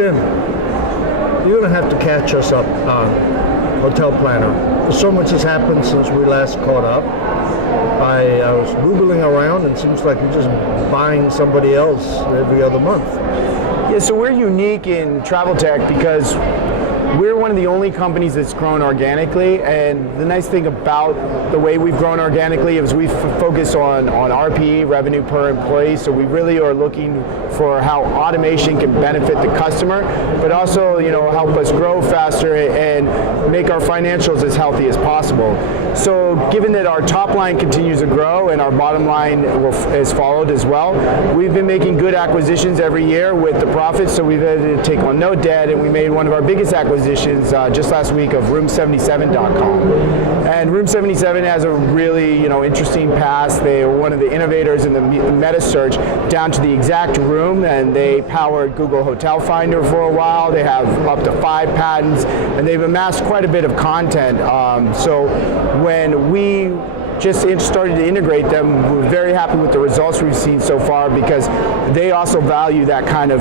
Tim, you're going to have to catch us up on Hotel Planner. So much has happened since we last caught up. I was Googling around, and it seems like you're just buying somebody else every other month. Yeah, so we're unique in travel tech because we're one of the only companies that's grown organically, and the nice thing about the way we've grown organically is we focus on RPE, revenue per employee, so we really are looking for how automation can benefit the customer, but also, help us grow faster and make our financials as healthy as possible. So given that our top line continues to grow and our bottom line has followed as well, we've been making good acquisitions every year with the profits, so we've had to take on no debt, and we made one of our biggest acquisitions just last week of room77.com. And Room77 has a really interesting past. They are one of the innovators in the meta search down to the exact room, and they powered Google Hotel Finder for a while. They have up to 5 patents, and they've amassed quite a bit of content. So when we just started to integrate them, we're very happy with the results we've seen so far, because they also value that kind of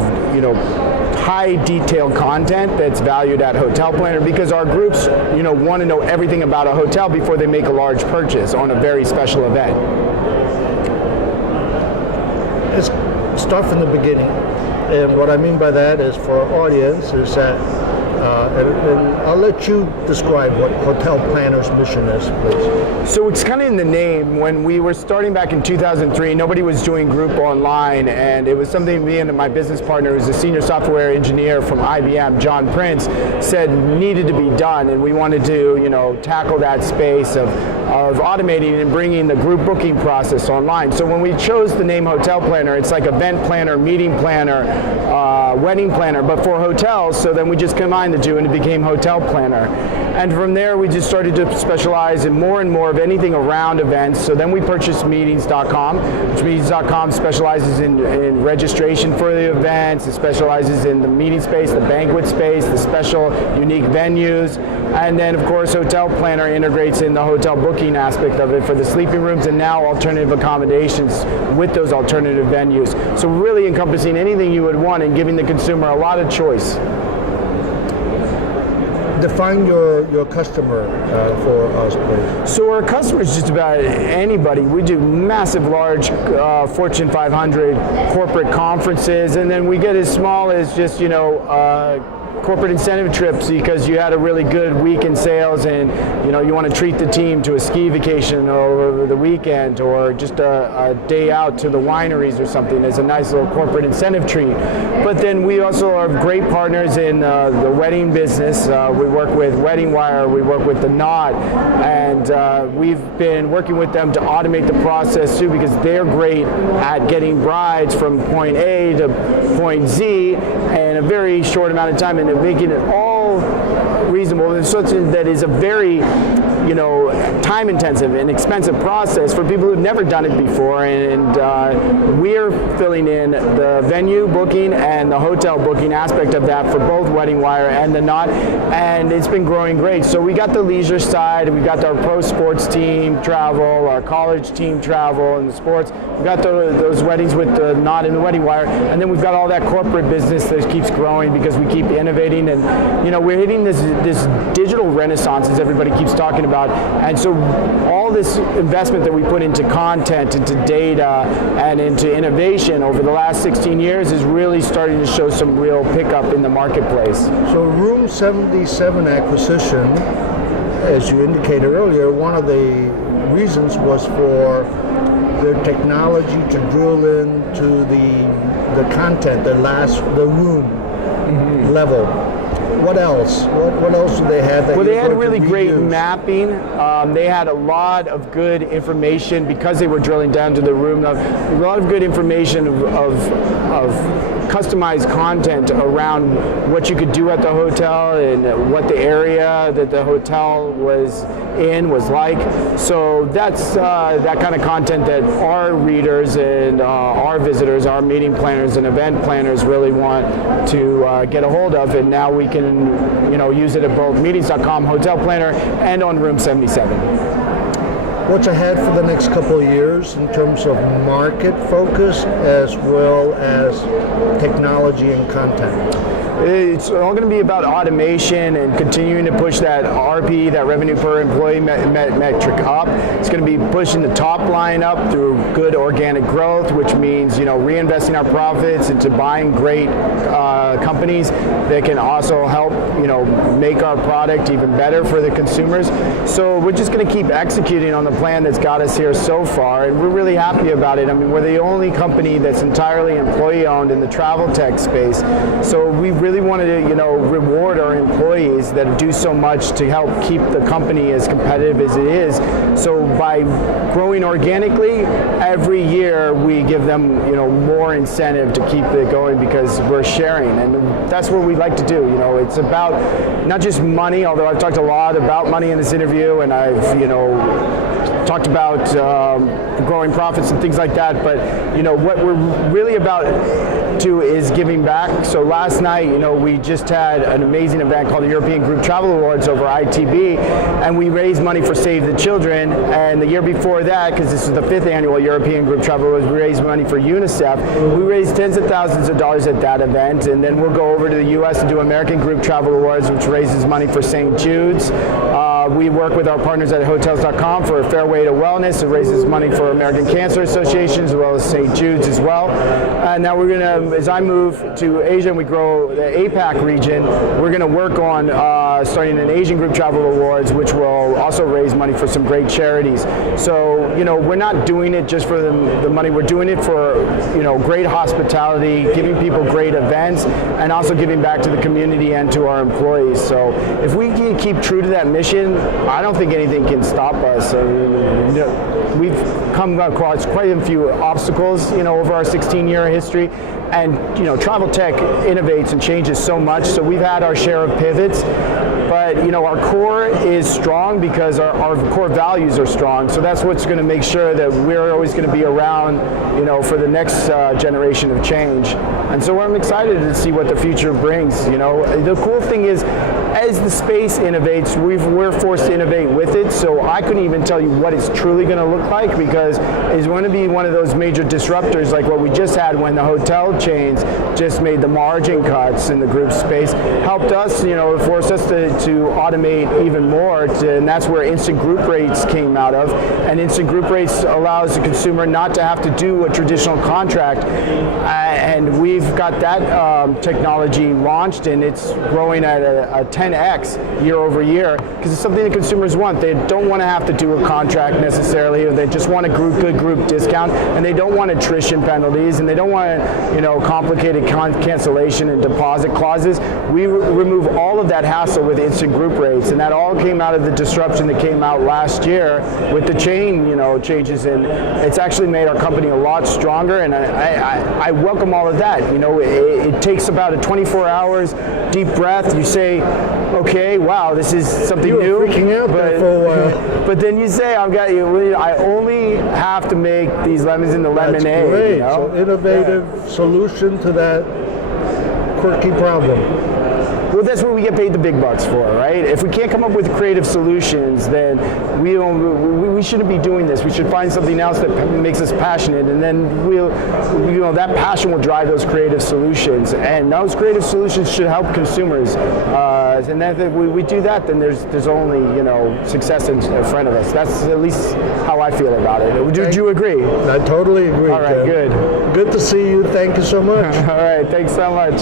high detailed content that's valued at Hotel Planner, because our groups want to know everything about a hotel before they make a large purchase on a very special event. Let's start from the beginning, and what I mean by that is, for our audience, is that and I'll let you describe what Hotel Planner's mission is, please. So it's kind of in the name. When we were starting back in 2003, nobody was doing group online, and it was something me and my business partner, who's a senior software engineer from IBM, John Prince, said needed to be done, and we wanted to tackle that space of automating and bringing the group booking process online. So when we chose the name Hotel Planner, it's like event planner, meeting planner, wedding planner, but for hotels. So then we just combined the two, and it became Hotel Planner. And from there, we just started to specialize in more and more of anything around events. So then we purchased meetings.com, which meetings.com specializes in registration for the events. It specializes in the meeting space, the banquet space, the special unique venues. And then, of course, Hotel Planner integrates in the hotel booking aspect of it for the sleeping rooms, and now alternative accommodations with those alternative venues. So really encompassing anything you would want and giving the consumer a lot of choice. Define your customer for us, please. So our customer is just about anybody. We do massive, large Fortune 500 corporate conferences, and then we get as small as just corporate incentive trips because you had a really good week in sales, and you want to treat the team to a ski vacation over the weekend, or just a day out to the wineries or something as a nice little corporate incentive treat. But then we also are great partners in the wedding business. We work with Wedding Wire, we work with The Knot, and we've been working with them to automate the process too, because they're great at getting brides from point A to point Z in a very short amount of time, and making it all reasonable. It's something that is a very time-intensive and expensive process for people who've never done it before, and we're filling in the venue booking and the hotel booking aspect of that for both Wedding Wire and The Knot, and it's been growing great. So we got the leisure side, we got our pro sports team travel, our college team travel and the sports. We've got those weddings with The Knot and the Wedding Wire, and then we've got all that corporate business that keeps growing because we keep innovating, and we're hitting this digital renaissance, as everybody keeps talking about. And so all this investment that we put into content, into data, and into innovation over the last 16 years is really starting to show some real pickup in the marketplace. So Room77 acquisition, as you indicated earlier, one of the reasons was for their technology to drill into the content, the room level. What else? What else do they have? Well, they had really great mapping. They had a lot of good information because they were drilling down to the room. A lot of good information of customized content around what you could do at the hotel and what the area that the hotel was in was like. So that's that kind of content that our readers and our visitors, our meeting planners and event planners really want to get a hold of, and now we can use it at both meetings.com, Hotel Planner, and on Room77. What's ahead for the next couple of years in terms of market focus as well as technology and content? it's all going to be about automation and continuing to push that RP, that revenue per employee metric up. It's going to be pushing the top line up through good organic growth, which means, reinvesting our profits into buying great companies that can also help, make our product even better for the consumers. So we're just going to keep executing on the plan that's got us here so far, and we're really happy about it. I mean, we're the only company that's entirely employee-owned in the travel tech space. So we really wanted to, reward our employees that do so much to help keep the company as competitive as it is. So by growing organically, every year we give them, more incentive to keep it going because we're sharing, and that's what we like to do. It's about not just money, although I've talked a lot about money in this interview, and I've, talked about growing profits and things like that, but what we're really about too is giving back. So last night, we just had an amazing event called the European Group Travel Awards over ITB, and we raised money for Save the Children. And the year before that, because this is the 5th annual European Group Travel Awards, we raised money for UNICEF. We raised tens of thousands of dollars at that event, and then we'll go over to the U.S. and do American Group Travel Awards, which raises money for St. Jude's. We work with our partners at Hotels.com for a Fairway to Wellness. It raises money for American Cancer Association as well as St. Jude's as well. And now we're going to, as I move to Asia and we grow the APAC region, we're going to work on starting an Asian Group Travel Awards, which will also raise money for some great charities. So, we're not doing it just for the money. We're doing it for, great hospitality, giving people great events, and also giving back to the community and to our employees. So if we can keep true to that mission, I don't think anything can stop us. We've come across quite a few obstacles, over our 16-year history, and travel tech innovates and changes so much. So we've had our share of pivots, but our core is strong because our core values are strong. So that's what's going to make sure that we're always going to be around, for the next generation of change. And so I'm excited to see what the future brings. The cool thing is, as the space innovates, we're forced to innovate with it. So I couldn't even tell you what it's truly going to look like, because it's going to be one of those major disruptors like what we just had when the hotel chains just made the margin cuts in the group space, helped us, forced us to automate even more, and that's where instant group rates came out of. And instant group rates allows the consumer not to have to do a traditional contract, and we've got that technology launched, and it's growing at a 10x year over year, because it's something that consumers want. They don't want to have to do a contract necessarily, or they just want a good group discount, and they don't want attrition penalties, and they don't want complicated cancellation and deposit clauses. We remove all of that hassle with instant group rates, and that all came out of the disruption that came out last year with the chain changes, and it's actually made our company a lot stronger, and I welcome all of that. It takes about a 24 hours deep breath. You say, okay, wow, this is something new. You were freaking out there for a while. But then you say, I only have to make these lemons into lemonade. That's great. So innovative solution to that quirky problem. Well, that's what we get paid the big bucks for, right? If we can't come up with creative solutions, then we shouldn't be doing this. We should find something else that makes us passionate, and then that passion will drive those creative solutions, and those creative solutions should help consumers. And then if we do that, then there's only success in front of us. That's at least how I feel about it. Would you agree? I totally agree. All right, Ken. good. Good to see you. Thank you so much. All right, thanks so much.